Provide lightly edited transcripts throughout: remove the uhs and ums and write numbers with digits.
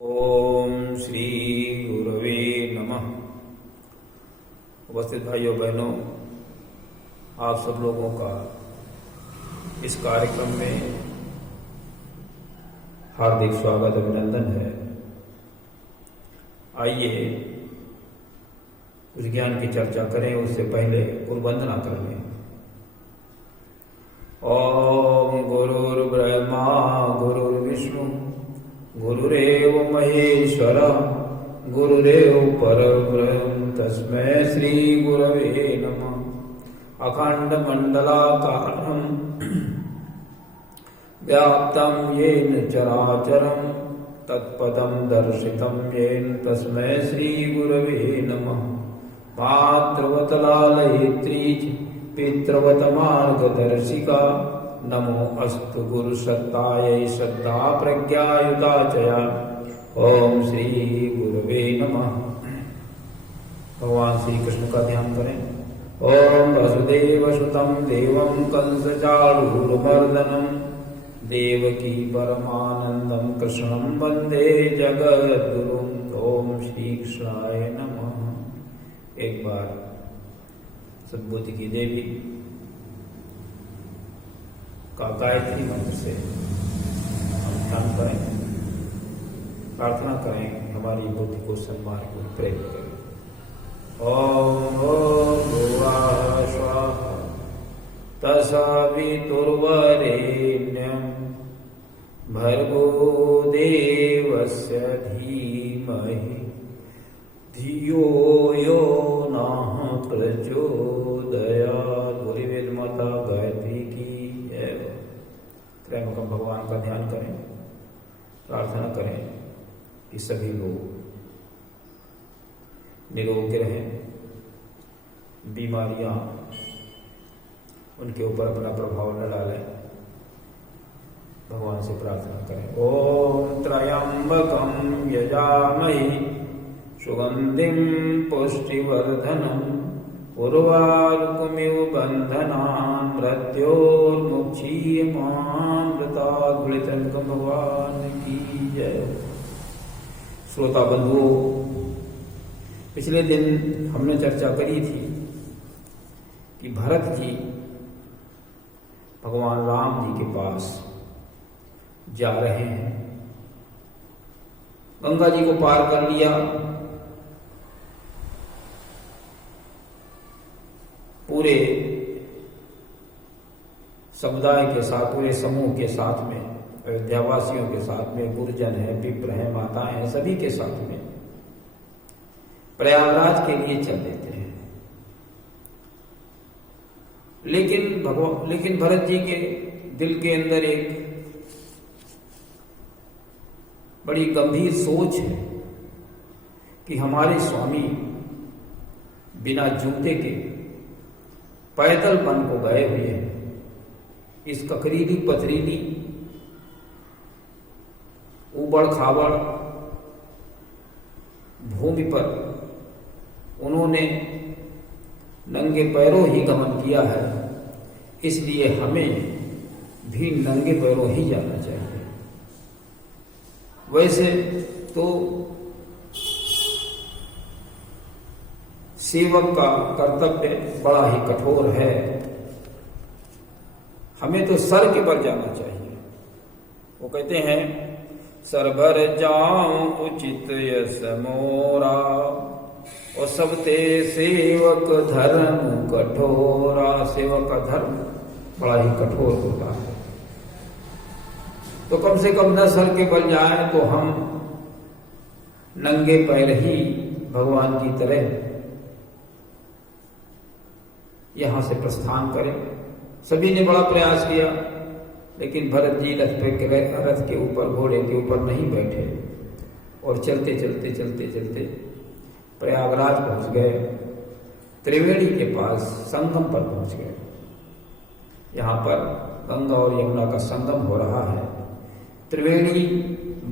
ओम श्री गुरवे नमः। उपस्थित भाइयों बहनों, आप सब लोगों का इस कार्यक्रम में हार्दिक स्वागत अभिनंदन है। आइए उस ज्ञान की चर्चा करें, उससे पहले गुरुवंदना कर लें। ओम गुरुर्ब्रह्मा गुरुर्विष्णु गुरुरेव महेश्वर गुरुरेव परब्रह्म तस्मै श्री गुरवे नमः। अखंड मंडलाकारं व्याप्तं येन चराचरं तत्पदं दर्शितं येन तस्मै श्री गुरवे नमः। मातृवत लालयित्री पितृवत मार्गदर्शिका नमो अस्तु गुरु सत्तायै श्रद्धा प्रज्ञायुताचया। ओम श्री गुरवे नमः। भगवान श्री कृष्ण का ध्यान करें। ओम वसुदेव सुतं देवं कंसचारूरमर्दनं देवकी परमानंदं कृष्णं वंदे जगद्गुरुं। ओम श्री कृष्णाय नमः। एक बार सद्बुद्धि की देवी का गायत्री मंत्र से हम ध्यान करें, प्रार्थना करें, हमारी बुद्धि को सन्मार्ग को प्रेरित करें। ओम भूर्भुवः स्वः तत्सवितुर्वरेण्यं भर्गो देवस्य धीमहि धियो यो नः प्रचोदयात्। बोली वेद माता गायत्री की जय। त्रैमुखम भगवान का ध्यान करें, प्रार्थना करें कि सभी लोग निरोगी रहें, बीमारियां उनके ऊपर अपना प्रभाव न डालें। भगवान से प्रार्थना करें। ओम त्र्यंबकं यजामहे सुगंधिं पुष्टिवर्धनम् उर्वारुकमिव बंधनान् मृत्योर्मुक्षीयमामृतात्। भगवान की जय। श्रोता बंधुओं, पिछले दिन हमने चर्चा करी थी कि भरत जी भगवान राम जी के पास जा रहे हैं। गंगा जी को पार कर लिया, पूरे समुदाय के साथ, पूरे समूह के साथ में, अयोध्यावासियों के साथ में, गुरुजन है, विप्र है, माताएं हैं, सभी के साथ में प्रयागराज के लिए चल देते हैं। लेकिन भरत जी के दिल के अंदर एक बड़ी गंभीर सोच है कि हमारे स्वामी बिना जूते के पैदल वन को गए हुए हैं। इस ककरीली पथरीली ऊबड़ खाबड़ भूमि पर उन्होंने नंगे पैरों ही गमन किया है, इसलिए हमें भी नंगे पैरों ही जाना चाहिए। वैसे तो सेवक का कर्तव्य बड़ा ही कठोर है, हमें तो सर के पर जाना चाहिए। वो कहते हैं सरभर जाऊं उचित यस मोरा और सब ते सेवक धर्म कठोरा। सेवक का धर्म बड़ा ही कठोर होता है, तो कम से कम न सर के बल जाए तो हम नंगे पैर ही भगवान की तरह यहां से प्रस्थान करें। सभी ने बड़ा प्रयास किया, लेकिन भरत जी रथ के ऊपर, घोड़े के ऊपर नहीं बैठे और चलते चलते चलते चलते प्रयागराज पहुंच गए। त्रिवेणी के पास संगम पर पहुंच गए। यहां पर गंगा और यमुना का संगम हो रहा है। त्रिवेणी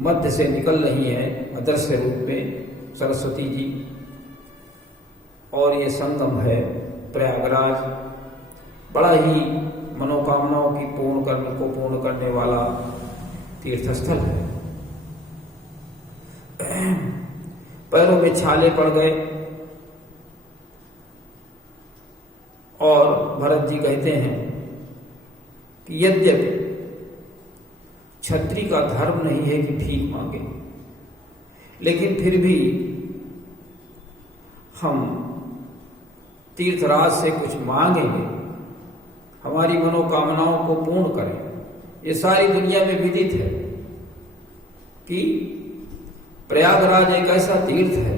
मध्य से निकल रही है अदृश्य रूप में सरस्वती जी, और ये संगम है प्रयागराज। बड़ा ही मनोकामनाओं की पूर्ण करने वाला तीर्थस्थल है। पैरों में छाले पड़ गए। और भरत जी कहते हैं कि यद्यपि क्षत्रिय का धर्म नहीं है कि भीख मांगे, लेकिन फिर भी हम तीर्थराज से कुछ मांगेंगे, हमारी मनोकामनाओं को पूर्ण करें। ये सारी दुनिया में विदित है कि प्रयागराज एक ऐसा तीर्थ है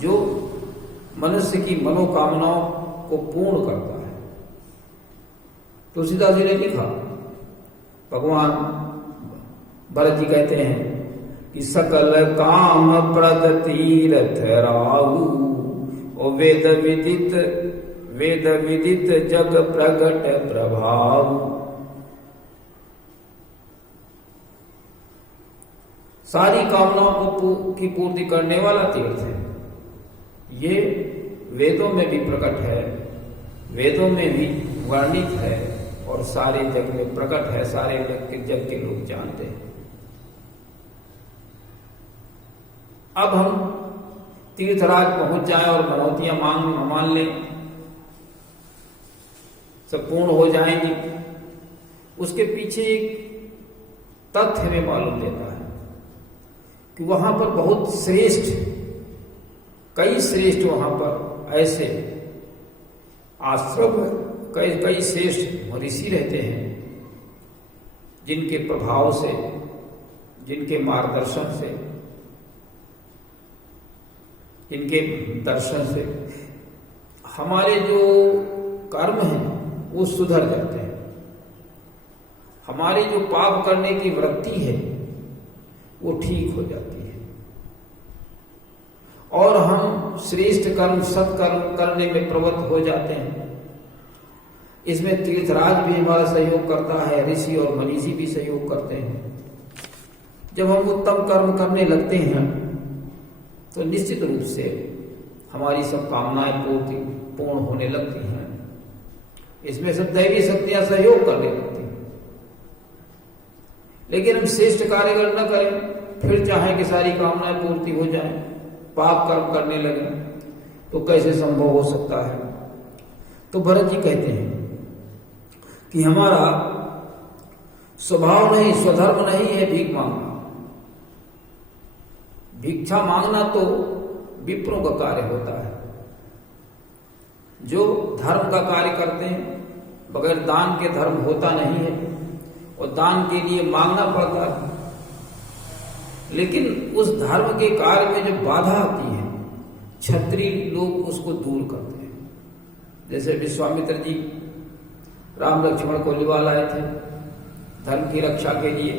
जो मनुष्य की मनोकामनाओं को पूर्ण करता है। तुलसीदास जी ने लिखा, भगवान भरत जी कहते हैं कि सकल काम प्रद तीर्थ राहु, ओ वेद विदित जग प्रगट प्रभाव। सारी कामनाओं की पूर्ति करने वाला तीर्थ है। ये वेदों में भी प्रकट है, वेदों में भी वर्णित है और सारे जग में प्रकट है, सारे जग के लोग जानते हैं। अब हम तीर्थराज पहुंच जाएं और मनौतियां मान लें, सब पूर्ण हो जाएंगी। उसके पीछे एक तथ्य हमें मालूम देता है कि वहां पर बहुत श्रेष्ठ, कई श्रेष्ठ वहां पर ऐसे आश्रम, कई श्रेष्ठ ऋषि रहते हैं जिनके प्रभाव से, जिनके मार्गदर्शन से, जिनके दर्शन से हमारे जो कर्म हैं वो सुधर जाते हैं। हमारी जो पाप करने की वृत्ति है वो ठीक हो जाती है और हम श्रेष्ठ कर्म, सत्कर्म करने में प्रवृत्त हो जाते हैं। इसमें तीर्थराज भी हमारा सहयोग करता है, ऋषि और मनीषी भी सहयोग करते हैं। जब हम उत्तम कर्म करने लगते हैं तो निश्चित रूप से हमारी सब कामनाएं पूर्ण होने लगती हैं। इसमें सब दैवी शक्तियां सहयोग करने लगती हैं। लेकिन हम श्रेष्ठ कार्य अगर न करें, फिर चाहें कि सारी कामनाएं पूर्ति हो जाएं, पाप कर्म करने लगे, तो कैसे संभव हो सकता है। तो भरत जी कहते हैं कि हमारा स्वभाव नहीं, स्वधर्म नहीं है भीख मांगना। भिक्षा मांगना तो विप्रों का कार्य होता है, जो धर्म का कार्य करते हैं। बगैर दान के धर्म होता नहीं है और दान के लिए मांगना पड़ता है। लेकिन उस धर्म के कार्य में जो बाधा आती है, क्षत्रिय लोग उसको दूर करते हैं। जैसे विश्वामित्र जी राम लक्ष्मण को लिवा लाए थे धर्म की रक्षा के लिए।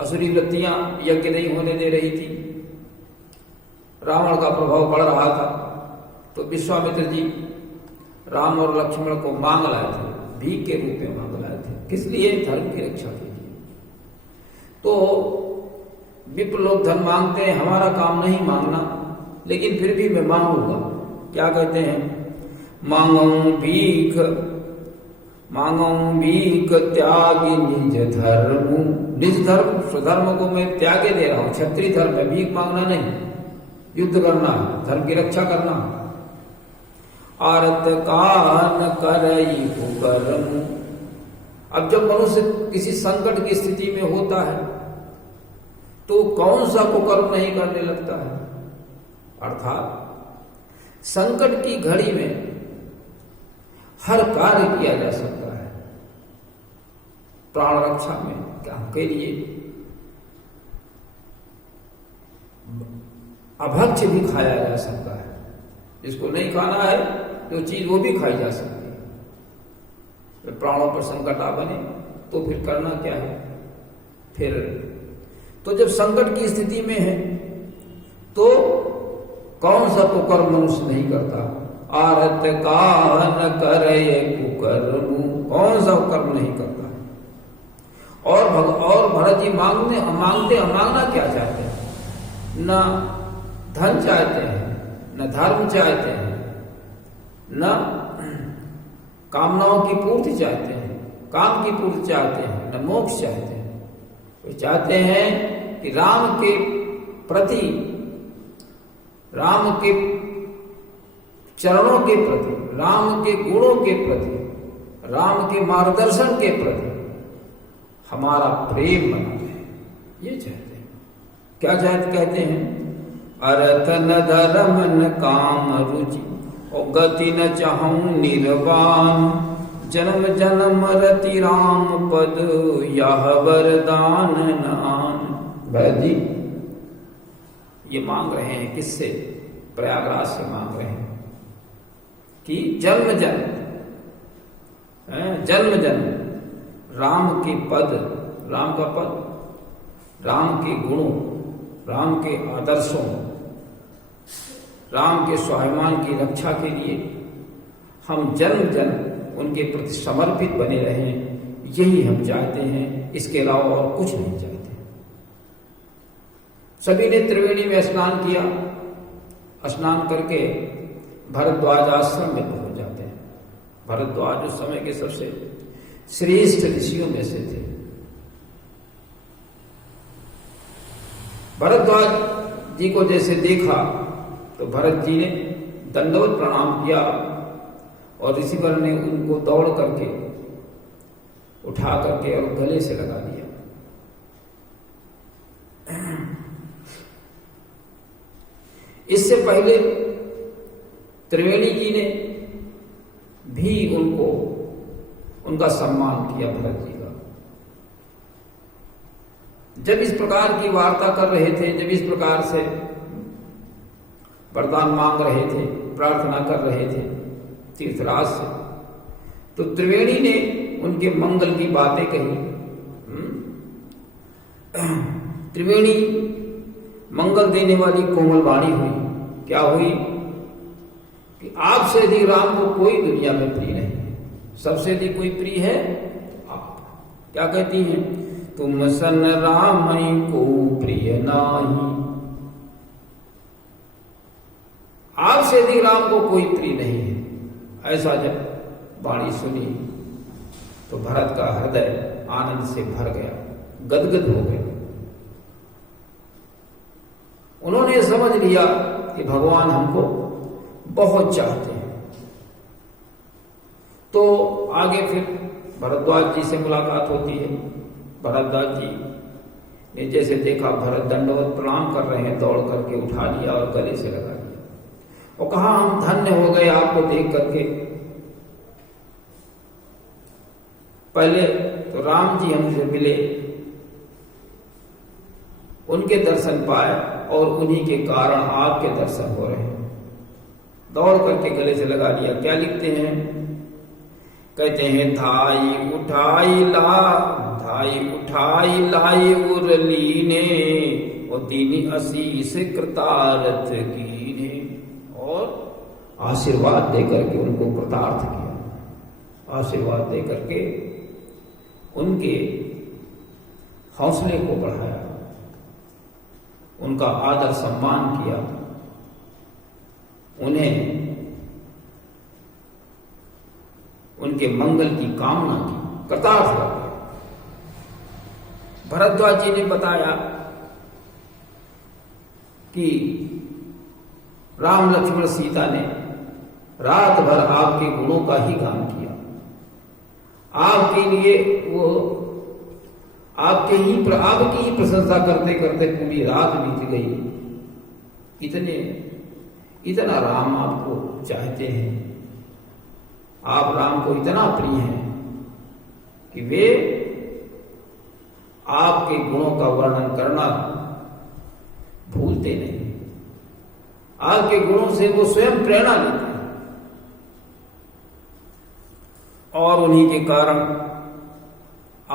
असुरी वृत्तियां यज्ञ नहीं होने दे रही थी, रावण का प्रभाव बढ़ रहा था, तो विश्वामित्र जी राम और लक्ष्मण को मांग लाए थे, भीख के रूप में मांग लाए थे। किस लिए? धर्म की रक्षा के लिए। तो विप्र लोग धन मांगते हैं, हमारा काम नहीं मांगना, लेकिन फिर भी मैं मांगूंगा। क्या कहते हैं? मांगू भीख त्यागी निज धर्म। निज धर्म, स्वधर्म को मैं त्यागे दे रहा हूं। क्षत्रिय धर्म में भीख मांगना नहीं, युद्ध करना, धर्म की रक्षा करना। आरत कान करई कुकर्म। अब जब मनुष्य किसी संकट की स्थिति में होता है तो कौन सा कुकर्म नहीं करने लगता है। अर्थात संकट की घड़ी में हर कार्य किया जा सकता है। प्राण रक्षा में के लिए अभक्ष्य भी खाया जा सकता है। जिसको नहीं खाना है जो चीज वो भी खाई जा सकती है। तो प्राणों पर संकट आ बने तो फिर करना क्या है? फिर तो जब संकट की स्थिति में है तो कौन सा कुकर्म मनुष्य नहीं करता। आरत कान करे कुकर्म, कौन सा कर्म नहीं करता। और भरत जी मांगना क्या चाहते हैं? न धन चाहते हैं, न धर्म चाहते हैं, न कामनाओं की पूर्ति चाहते हैं, काम की पूर्ति चाहते हैं, न मोक्ष चाहते हैं। वे चाहते हैं कि राम के प्रति, राम के चरणों के प्रति, राम के गुणों के प्रति, राम के मार्गदर्शन के प्रति हमारा प्रेम बना रहे, ये चाहते हैं। क्या कहते हैं? अरत न धर्म न काम रुचि और गति न चाहूं निर्वाण, जन्म जन्म रति राम पद यह वरदान नान। भरत जी ये मांग रहे हैं, किससे? प्रयागराज से मांग रहे हैं कि जन्म जन्म राम के पद, राम का पद, राम के गुणों, राम के आदर्शों, राम के स्वाभिमान की रक्षा के लिए हम जन्म जन्म उनके प्रति समर्पित बने रहें, यही हम चाहते हैं, इसके अलावा और कुछ नहीं चाहते। सभी ने त्रिवेणी में स्नान किया, स्नान करके भरद्वाज आश्रम में पहुंच जाते हैं। भरद्वाज उस समय के सबसे श्रेष्ठ ऋषियों में से थे। भरद्वाज जी को जैसे देखा तो भरत जी ने दंडवत प्रणाम किया और ऋषिवर ने उनको दौड़ करके उठा करके और गले से लगा दिया। इससे पहले त्रिवेणी जी ने भी उनका सम्मान किया भरत जी का। जब इस प्रकार की वार्ता कर रहे थे, जब इस प्रकार से वरदान मांग रहे थे, प्रार्थना कर रहे थे तीर्थराज से, तो त्रिवेणी ने उनके मंगल की बातें कही। त्रिवेणी मंगल देने वाली कोमल वाणी हुई। क्या हुई? कि आपसे अधिक राम को कोई दुनिया में प्रिय नहीं है, सबसे अधिक कोई प्रिय है आप। क्या कहती हैं? तुम सन राम को प्रिय नाही, आपसे अधिक राम को कोई प्रिय नहीं है। ऐसा जब वाणी सुनी तो भरत का हृदय आनंद से भर गया, गदगद हो गया। उन्होंने समझ लिया कि भगवान हमको बहुत चाहते हैं। तो आगे फिर भरद्वाज जी से मुलाकात होती है। भरद्वाज जी ने जैसे देखा भरत दंडवत प्रणाम कर रहे हैं, दौड़ करके उठा लिया और गले से लगा दिया और कहा, हम धन्य हो गए आपको देख करके। पहले तो राम जी हमसे मिले, उनके दर्शन पाए और उन्हीं के कारण आपके दर्शन हो रहे हैं। दौड़ करके गले से लगा लिया। क्या लिखते हैं? कहते हैं, धाई उठाई लाई उरली ने और दीनी असीस कृतार्थ कीने, और आशीर्वाद देकर के उनको कृतार्थ किया। आशीर्वाद देकर के उनके हौसले को बढ़ाया, उनका आदर सम्मान किया, उन्हें उनके मंगल की कामना की, कृतार्थ हो गया। भरद्वाज जी ने बताया कि राम लक्ष्मण सीता ने रात भर आपके गुणों का ही गान किया। आपके लिए वो आपकी ही प्रशंसा करते करते पूरी रात बीत गई। इतना राम आपको चाहते हैं, आप राम को इतना प्रिय हैं कि वे आपके गुणों का वर्णन करना भूलते नहीं। आपके गुणों से वो स्वयं प्रेरणा लेते हैं और उन्हीं के कारण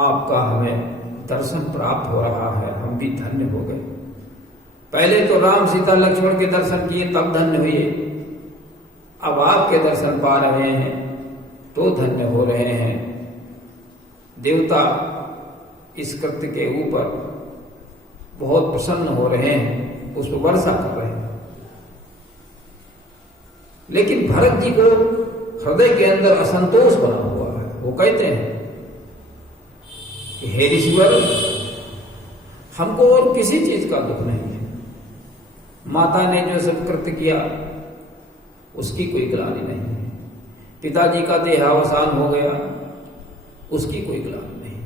आपका हमें दर्शन प्राप्त हो रहा है। हम भी धन्य हो गए। पहले तो राम सीता लक्ष्मण के दर्शन किए तब धन्य हुए, अब आपके दर्शन पा रहे हैं तो धन्य हो रहे हैं। देवता इस कृत्य के ऊपर बहुत प्रसन्न हो रहे हैं, उस पर वर्षा कर रहे हैं। लेकिन भरत जी को हृदय के अंदर असंतोष बना हुआ है। वो कहते हैं कि हे ऋषिवर, हमको और किसी चीज का दुख नहीं है, माता ने जो सब कृत्य किया उसकी कोई ग्लानि नहीं है। पिताजी का देहावसान हो गया उसकी कोई ग्लानि नहीं।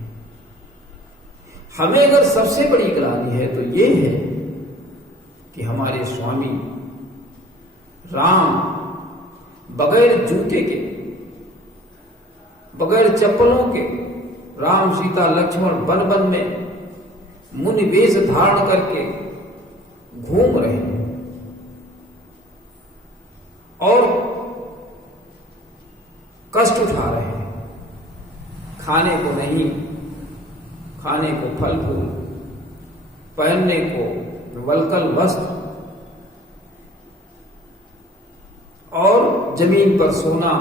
हमें अगर सबसे बड़ी ग्लानि है तो ये है कि हमारे स्वामी राम बगैर जूते के, बगैर चप्पलों के, राम सीता लक्ष्मण वन वन में मुनि वेश धारण करके घूम रहे हैं और कष्ट उठा रहे हैं। खाने को नहीं, खाने को फल फूल, पहनने को वल्कल वस्त्र और जमीन पर सोना,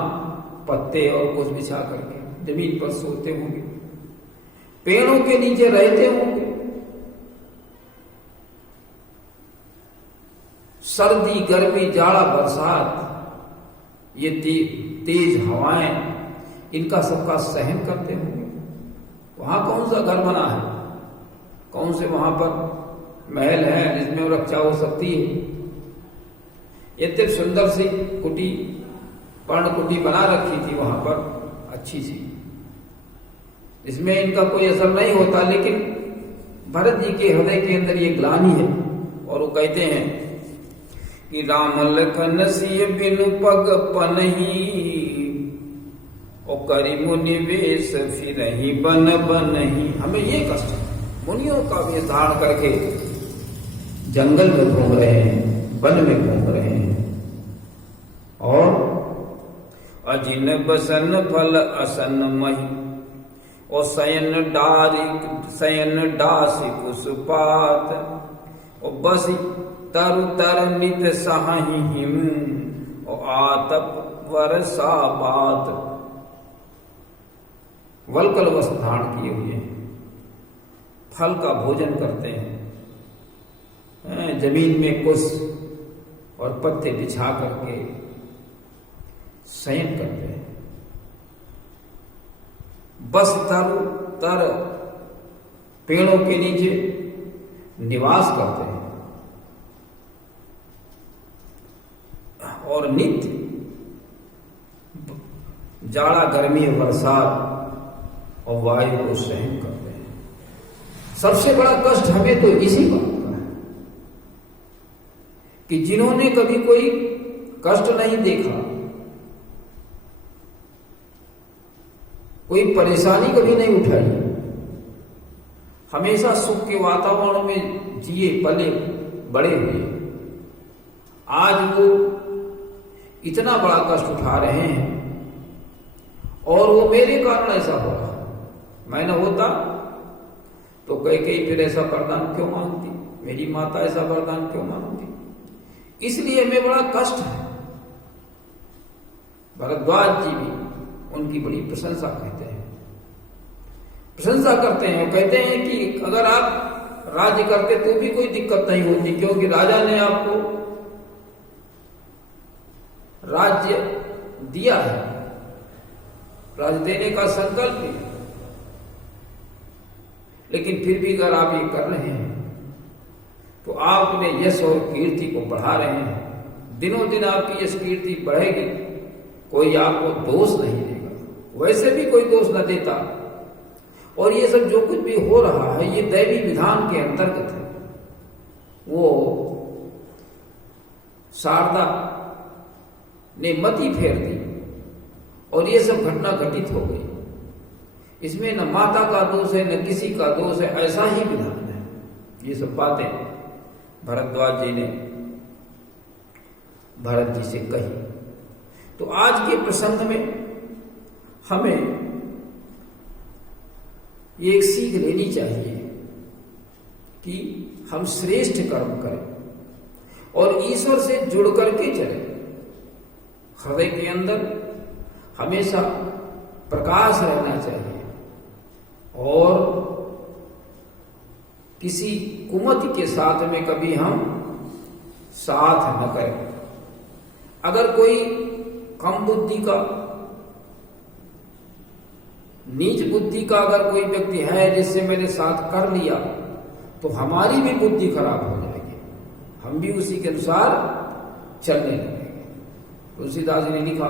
पत्ते और कुछ बिछा करके जमीन पर सोते होंगे, पेड़ों के नीचे रहते होंगे। सर्दी, गर्मी, जाड़ा, बरसात, ये तेज हवाएं, इनका सबका सहन करते होंगे। वहां कौन सा घर बना है, कौन से वहां पर महल है जिसमें वो रक्षा हो सकती है। यद्यप सुंदर सी कुटी, पर्ण कुटी बना रखी थी वहां पर अच्छी सी, इसमें इनका कोई असर नहीं होता, लेकिन भरत जी के हृदय के अंदर ये ग्लानि है और वो कहते हैं कि राम लखन सिय बिनु पग पनहि, ओ करि मुनि वेश फिरहि बन बनहि। हमें ये कष्ट है, मुनियों का वेश धारण करके जंगल में घूम रहे हैं, वन में घूम रहे हैं और अजिन बसन फल असन मही, और शयन डासी कुसुपात, और बसी तरु तर नित सहिम, और आतप वर्षा बात। वल्कल वस्त्र धारण किए हुए हैं, फल का भोजन करते हैं, जमीन में कुश और पत्ते बिछा करके शयन करते हैं, बस तर पेड़ों के नीचे निवास करते हैं और नित्य जाड़ा, गर्मी, बरसात और वायु को सहन करते हैं। सबसे बड़ा कष्ट हमें तो इसी बात का है कि जिन्होंने कभी कोई कष्ट नहीं देखा, कोई परेशानी कभी नहीं उठाई, हमेशा सुख के वातावरण में जिए पले बड़े हुए, आज वो इतना बड़ा कष्ट उठा रहे हैं और वो मेरे कारण ऐसा हो रहा। मैं न होता तो कई फिर ऐसा वरदान क्यों मांगती, मेरी माता ऐसा वरदान क्यों मांगती। इसलिए हमें बड़ा कष्ट है। भरद्वाज जी भी उनकी बड़ी प्रशंसा करते हैं, प्रशंसा करते हैं। वो कहते हैं कि अगर आप राज्य करते तो भी कोई दिक्कत नहीं होती, क्योंकि राजा ने आपको राज्य दिया है, राज्य देने का संकल्प है, लेकिन फिर भी अगर आप ये कर रहे हैं तो आप अपने यश और कीर्ति को बढ़ा रहे हैं। दिनों दिन आपकी यश कीर्ति बढ़ेगी, कोई आपको दोष नहीं देगा, वैसे भी कोई दोष न देता। और ये सब जो कुछ भी हो रहा है ये दैवी विधान के अंतर्गत है। वो शारदा ने मति फेर दी और ये सब घटना घटित हो गई। इसमें न माता का दोष है न किसी का दोष है, ऐसा ही विधान है। ये सब बातें भरद्वाज जी ने भरत जी से कही। तो आज के प्रसंग में हमें ये एक सीख लेनी चाहिए कि हम श्रेष्ठ कर्म करें और ईश्वर से जुड़ करके चलें। हृदय के अंदर हमेशा प्रकाश रहना चाहिए और किसी कुमति के साथ में कभी हम साथ न करें। अगर कोई कम बुद्धि का, नीच बुद्धि का अगर कोई व्यक्ति है जिससे मैंने साथ कर लिया तो हमारी भी बुद्धि खराब हो जाएगी, हम भी उसी के अनुसार चलने लगे। तुलसीदास जी ने लिखा,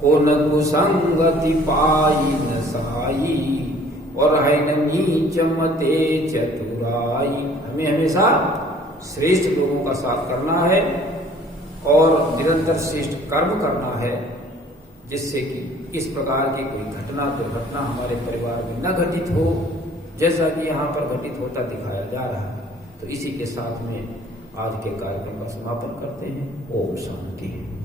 को न कुसंगति पाई न साई और है न नीच मते चतुराई। हमें हमेशा श्रेष्ठ लोगों का साथ करना है और निरंतर श्रेष्ठ कर्म करना है, जिससे कि इस प्रकार की कोई घटना दुर्घटना हमारे परिवार में न घटित हो, जैसा कि यहाँ पर घटित होता दिखाया जा रहा है। तो इसी के साथ में आज के कार्यक्रम का समापन करते हैं। ओम शांति।